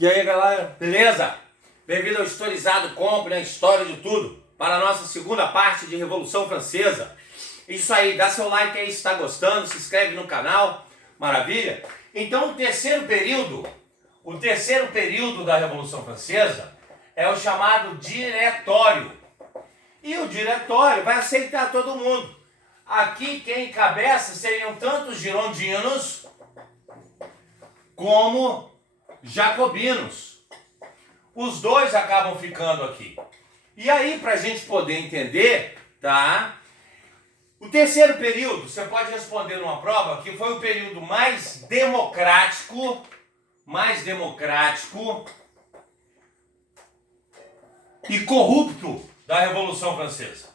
E aí, galera, beleza? Bem-vindo ao Historizado Compre, a história de tudo, para a nossa segunda parte de Revolução Francesa. Isso aí, dá seu like aí se está gostando, se inscreve no canal, maravilha? Então, o terceiro período da Revolução Francesa é o chamado Diretório. E o Diretório vai aceitar todo mundo. Aqui quem encabeça seriam tanto os girondinos como jacobinos. Os dois acabam ficando aqui. E aí, para a gente poder entender, tá? O terceiro período, você pode responder numa prova, que foi o período mais democrático e corrupto da Revolução Francesa.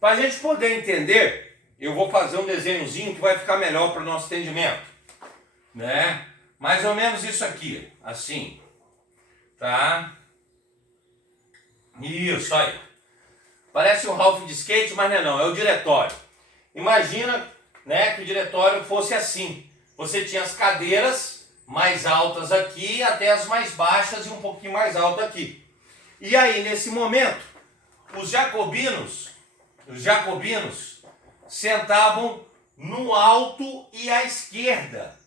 Para a gente poder entender, eu vou fazer um desenhozinho que vai ficar melhor para o nosso entendimento, né? Mais ou menos isso aqui, assim, tá? Isso aí. Parece um Ralph de skate, mas não é o diretório. Imagina, né, que o diretório fosse assim. Você tinha as cadeiras mais altas aqui, até as mais baixas e um pouquinho mais alta aqui. E aí, nesse momento, os jacobinos sentavam no alto e à esquerda.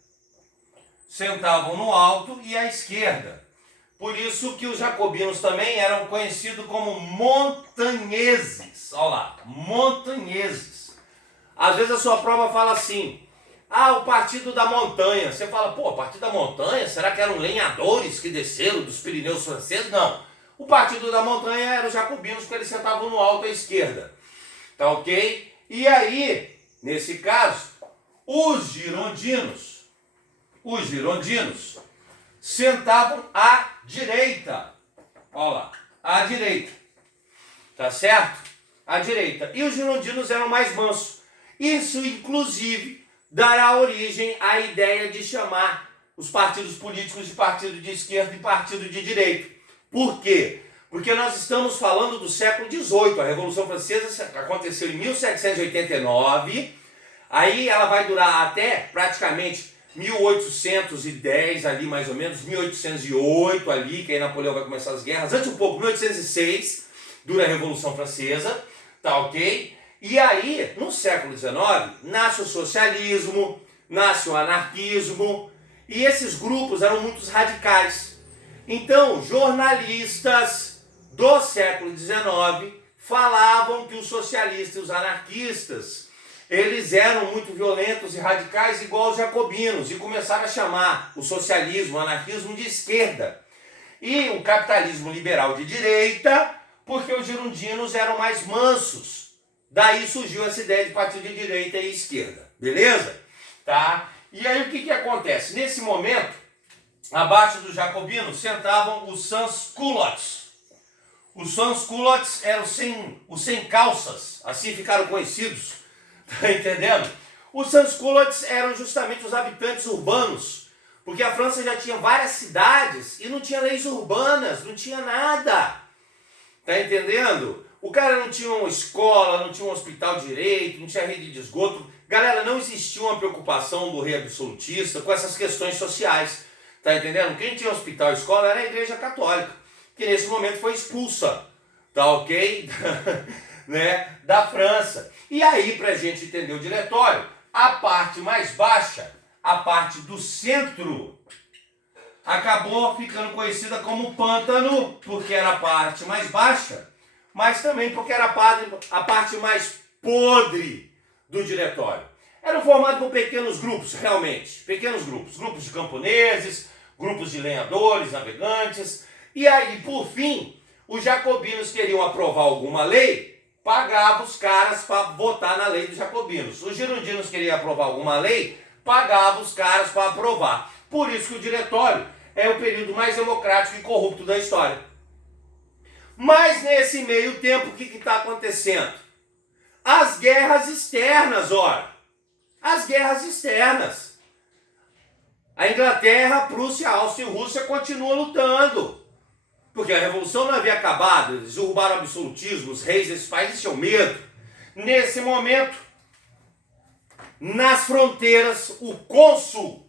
Por isso que os jacobinos também eram conhecidos como montanheses. Olha lá, montanheses. Às vezes a sua prova fala assim, o Partido da Montanha. Você fala, o Partido da Montanha? Será que eram lenhadores que desceram dos Pirineus franceses? Não. O Partido da Montanha eram os jacobinos, porque eles sentavam no alto à esquerda. Tá ok? E aí, nesse caso, os girondinos sentavam à direita. Olha lá, à direita. Tá certo? À direita. E os girondinos eram mais mansos. Isso, inclusive, dará origem à ideia de chamar os partidos políticos de partido de esquerda e partido de direita. Por quê? Porque nós estamos falando do século XVIII. A Revolução Francesa aconteceu em 1789. Aí ela vai durar até praticamente 1810 ali, mais ou menos, 1808 ali, que aí Napoleão vai começar as guerras. Antes um pouco, 1806, dura a Revolução Francesa, tá ok? E aí, no século XIX, nasce o socialismo, nasce o anarquismo, e esses grupos eram muito radicais. Então, jornalistas do século XIX falavam que os socialistas e os anarquistas, eles eram muito violentos e radicais igual os jacobinos, e começaram a chamar o socialismo, o anarquismo de esquerda, e o capitalismo liberal de direita, porque os girondinos eram mais mansos. Daí surgiu essa ideia de partido de direita e esquerda, beleza? Tá? E aí o que acontece? Nesse momento, abaixo dos jacobinos sentavam os sans-culottes. Os sans-culottes eram os sem calças, assim ficaram conhecidos. Tá entendendo? Os sans-culottes eram justamente os habitantes urbanos, porque a França já tinha várias cidades e não tinha leis urbanas, não tinha nada. Tá entendendo? O cara não tinha uma escola, não tinha um hospital direito, não tinha rede de esgoto. Galera, não existia uma preocupação do rei absolutista com essas questões sociais. Tá entendendo? Quem tinha hospital e escola era a Igreja Católica, que nesse momento foi expulsa, tá ok? Né, da França. E aí, para a gente entender o diretório, a parte mais baixa, a parte do centro, acabou ficando conhecida como pântano, porque era a parte mais baixa, mas também porque era a parte mais podre do diretório. Eram formados por pequenos grupos, realmente, grupos de camponeses, grupos de lenhadores, navegantes, e aí, por fim, os jacobinos queriam aprovar alguma lei, pagava os caras para votar na lei dos jacobinos. Os girondinos queriam aprovar alguma lei, pagava os caras para aprovar. Por isso que o diretório é o período mais democrático e corrupto da história. Mas nesse meio tempo, o que está acontecendo? As guerras externas, ora. As guerras externas. A Inglaterra, a Prússia, a Áustria e a Rússia continuam lutando. Porque a revolução não havia acabado, eles derrubaram o absolutismo, os reis desses países tinham medo. Nesse momento, nas fronteiras, o cônsul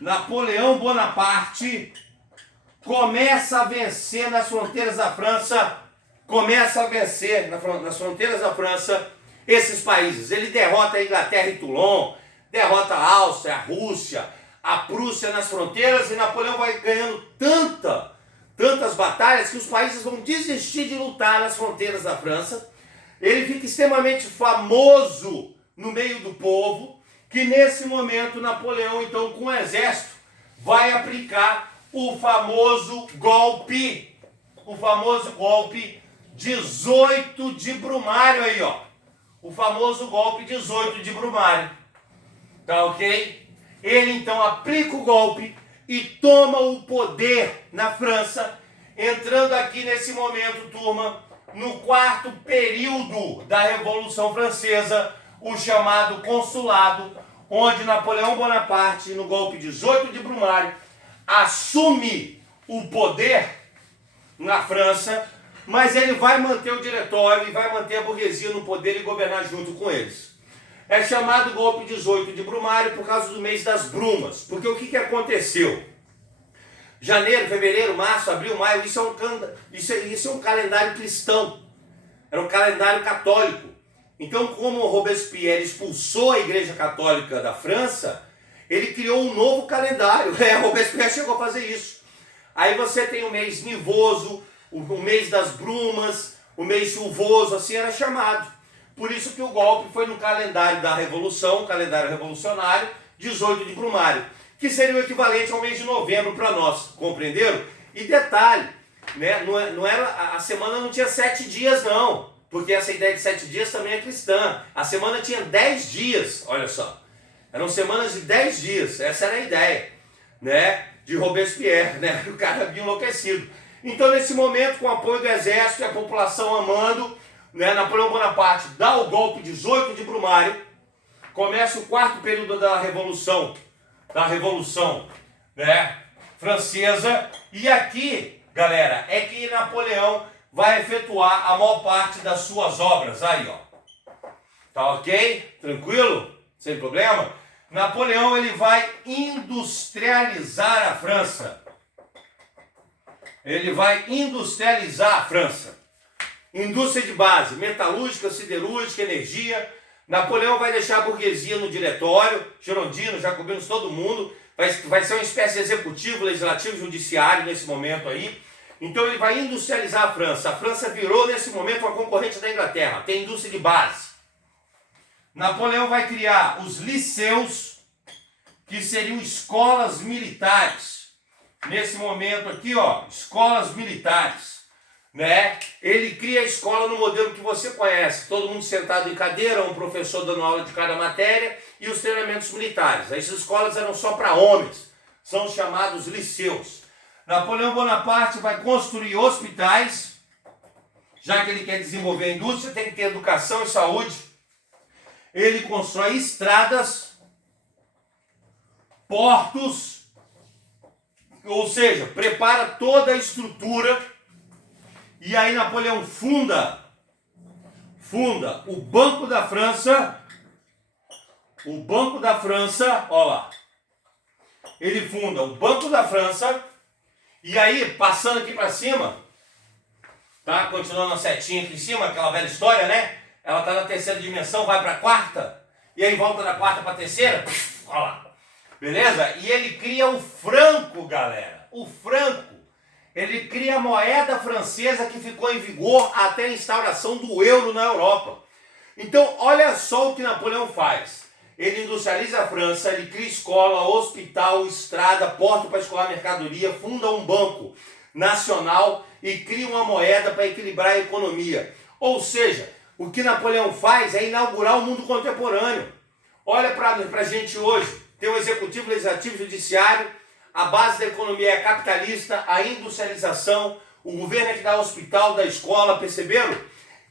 Napoleão Bonaparte começa a vencer nas fronteiras da França, esses países. Ele derrota a Inglaterra em Toulon, derrota a Áustria, a Rússia, a Prússia nas fronteiras, e Napoleão vai ganhando tantas batalhas que os países vão desistir de lutar nas fronteiras da França. Ele fica extremamente famoso no meio do povo, que nesse momento Napoleão, então, com o exército, vai aplicar o famoso golpe 18 de Brumário aí, ó. O famoso golpe 18 de Brumário. Tá ok? Ele então aplica o golpe e toma o poder na França, entrando aqui nesse momento, turma, no quarto período da Revolução Francesa, o chamado Consulado, onde Napoleão Bonaparte, no golpe 18 de Brumário, assume o poder na França, mas ele vai manter o diretório e vai manter a burguesia no poder e governar junto com eles. É chamado golpe 18 de Brumário por causa do mês das brumas, porque o que aconteceu? Janeiro, fevereiro, março, abril, maio, isso é um calendário cristão, era um calendário católico. Então, como Robespierre expulsou a Igreja Católica da França, ele criou um novo calendário. Robespierre chegou a fazer isso. Aí você tem o mês nivoso, o mês das brumas, o mês chuvoso, assim era chamado. Por isso que o golpe foi no calendário da Revolução, calendário revolucionário, 18 de Brumário, que seria o equivalente ao mês de novembro para nós, compreenderam? E detalhe, né, não era, a semana não tinha 7 dias não, porque essa ideia de 7 dias também é cristã. A semana tinha 10 dias, olha só. Eram semanas de 10 dias, essa era a ideia, né, de Robespierre, né, o cara havia enlouquecido. Então, nesse momento, com o apoio do exército e a população amando, né, Napoleão Bonaparte dá o golpe 18 de Brumário, começa o quarto período da Revolução, né, Francesa, e aqui, galera, é que Napoleão vai efetuar a maior parte das suas obras, aí, ó, tá ok? Tranquilo? Sem problema? Napoleão, ele vai industrializar a França. Indústria de base, metalúrgica, siderúrgica, energia. Napoleão vai deixar a burguesia no diretório, girondinos, jacobinos, todo mundo. Vai ser uma espécie de executivo, legislativo, judiciário nesse momento aí. Então ele vai industrializar a França. A França virou nesse momento uma concorrente da Inglaterra. Tem indústria de base. Napoleão vai criar os liceus, que seriam escolas militares. Nesse momento aqui, ó, escolas militares, né? Ele cria a escola no modelo que você conhece, todo mundo sentado em cadeira, um professor dando aula de cada matéria e os treinamentos militares. Essas escolas eram só para homens, são chamados liceus. Napoleão Bonaparte vai construir hospitais, já que ele quer desenvolver a indústria, tem que ter educação e saúde. Ele constrói estradas, portos, ou seja, prepara toda a estrutura, e aí Napoleão funda o Banco da França, ó lá, ele funda o Banco da França, e aí, passando aqui para cima, tá, continuando a setinha aqui em cima, aquela velha história, né, ela tá na terceira dimensão, vai para a quarta, e aí volta da quarta para a terceira, ó lá. Beleza? E ele cria o franco, galera. O franco. Ele cria a moeda francesa que ficou em vigor até a instauração do euro na Europa. Então, olha só o que Napoleão faz. Ele industrializa a França, ele cria escola, hospital, estrada, porto para escoar mercadoria, funda um banco nacional e cria uma moeda para equilibrar a economia. Ou seja, o que Napoleão faz é inaugurar o mundo contemporâneo. Olha para a gente hoje. Tem o executivo, legislativo, judiciário, a base da economia é capitalista, a industrialização, o governo é que dá hospital, dá escola, perceberam?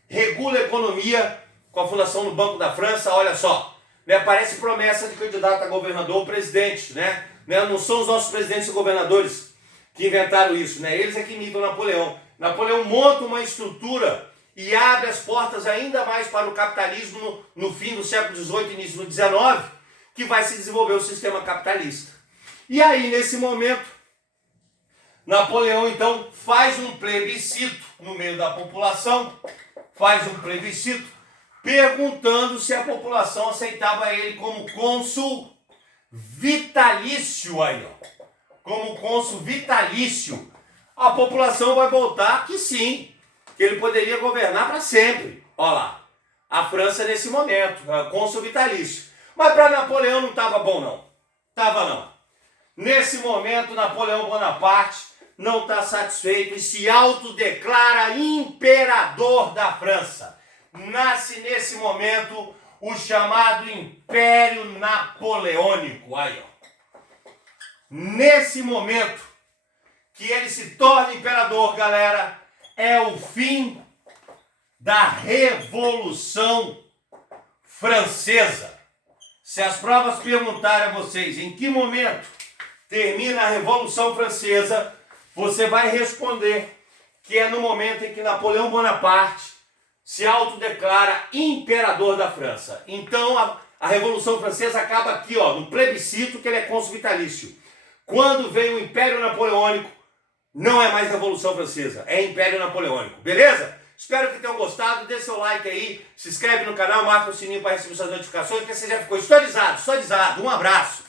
Regula a economia com a fundação do Banco da França, olha só, né? Parece promessa de candidato a governador ou presidente, né? Não são os nossos presidentes e governadores que inventaram isso, né? Eles é que imitam Napoleão. Napoleão monta uma estrutura e abre as portas ainda mais para o capitalismo no fim do século XVIII e início do XIX, que vai se desenvolver o sistema capitalista. E aí, nesse momento, Napoleão, então, faz um plebiscito no meio da população, perguntando se a população aceitava ele como cônsul vitalício aí, ó. Como cônsul vitalício. A população vai votar que sim, que ele poderia governar para sempre. Olha lá, a França nesse momento, cônsul vitalício. Mas para Napoleão não estava bom não. Estava não. Nesse momento, Napoleão Bonaparte não está satisfeito e se autodeclara imperador da França. Nasce nesse momento o chamado Império Napoleônico. Aí, ó. Nesse momento que ele se torna imperador, galera, é o fim da Revolução Francesa. Se as provas perguntarem a vocês em que momento termina a Revolução Francesa, você vai responder que é no momento em que Napoleão Bonaparte se autodeclara imperador da França. Então a Revolução Francesa acaba aqui, ó, no plebiscito, que ele é cônsul vitalício. Quando vem o Império Napoleônico, não é mais Revolução Francesa, é Império Napoleônico. Beleza? Espero que tenham gostado. Dê seu like aí, se inscreve no canal, marca o sininho para receber suas notificações, porque você já ficou historizado. Um abraço.